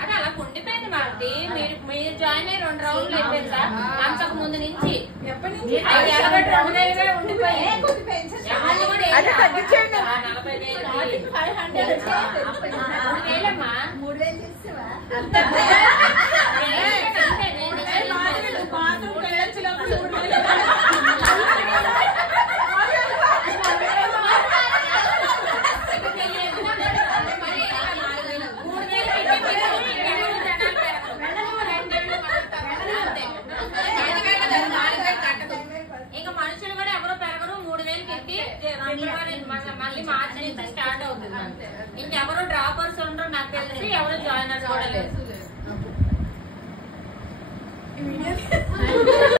అది అలా ఉండిపోయింది మార్తి. మీరు జాయిన్ అయ్యి 2 రౌండ్లు అయిపోయింది సార్. అంతకు ముందు నుంచి ఇంకా మనుషులు కూడా ఎవరో పెరగరు. 3000 ఎక్కి మళ్ళీ మార్చి నుంచి స్టార్ట్ అవుతుంది. ఇంకెవరు డ్రాపర్స్ ఉండరు నాకు తెలిసి, ఎవరు జాయినర్స్ కూడా లేదు.